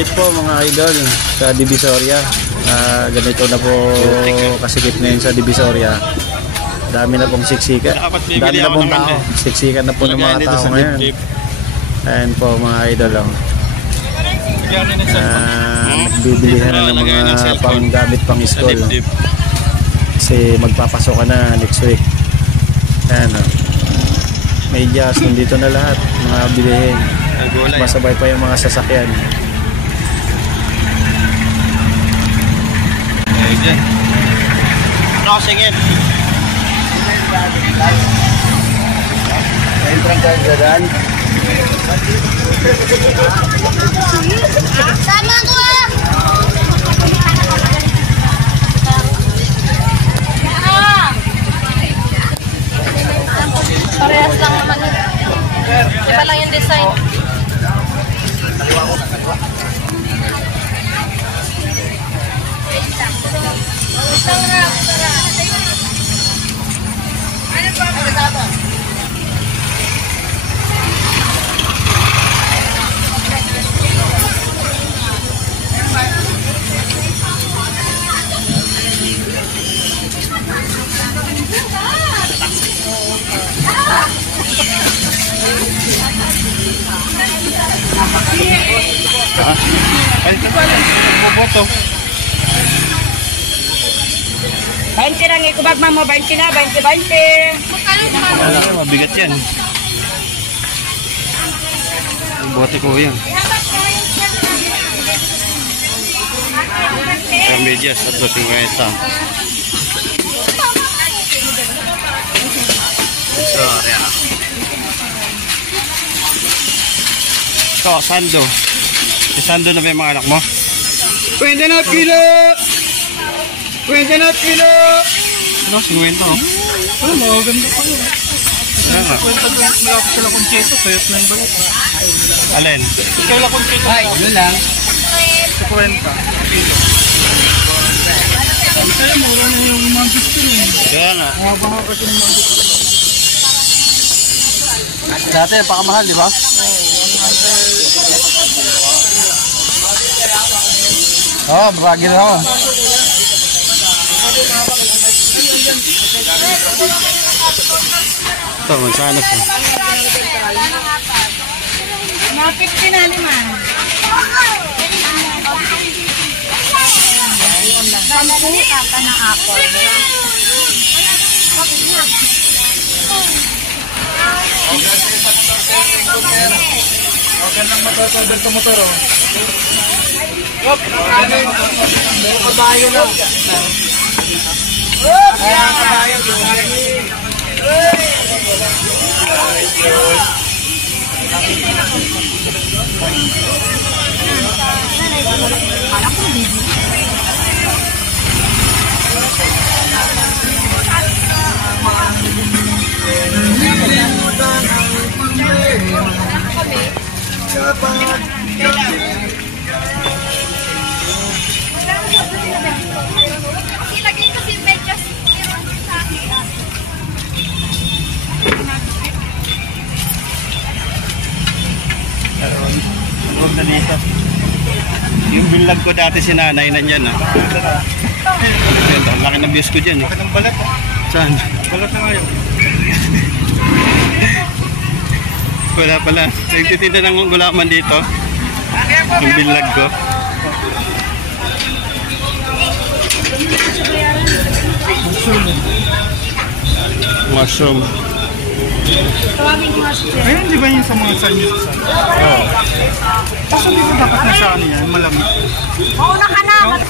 update po mga idol sa Divisoria. Ganito na po kasikip ngayon sa Divisoria. Dami na pong siksikan. Dami na pong tao. Siksikan na po ng mga tao ngayon. Ayan po mga idol. Nagbibilihan na ng mga panggamit pang school. Kasi magpapasok ka na next week. Ayan o. Medyas, nandito na lahat. Mga bilihin. Masabay pa yung mga sasakyan. Ayan. Crossing it. Entrang ka dyan. Sama ko ah! Parehas lang naman. Iba lang yung design. Ay, boboto. 20 lang ikubag mo, 20 na, 20. Mabigat yan. Bote ko yan. Medyas at 50. So, ayan. Ito, sando. Sando na ba yung mga anak mo? 20 na kilo! 20 na kilo! Ano, 50 oh. Ano, maganda pa yun. Ayan nga. Malapit sila kung keso, sayot na yung balat. Alin? Kaya kung keso. Ay, yun lang. 50. Kaya mura na yung mga gusto niya. Kaya nga. Mahaba kasi yung mga gusto. Dati, pakamahal, di ba? Oh, bagay na ako. Ito, mansanas oh. Mga 50 na naman. Sampu kata na ako. Okay lang matatagal sa motor oh. Yup! Kabayo lang. Kaya kabayo. Ilagay kasi medyas sa akin. Huwag na dito. Yung bilag ko dati si nanay na yan ah. Laki ng views ko dyan eh. Bakit ang balat? Saan? Balat na ngayon. Wala pala. Nagtitinda ng gulaman dito. Yung bilag ko. Mushroom. Ayun, di ba yung sa mga sanyo sa sanyo? Oo. Kaso di ba dapat na sa ano yan? Malamig. Oo, nakanak.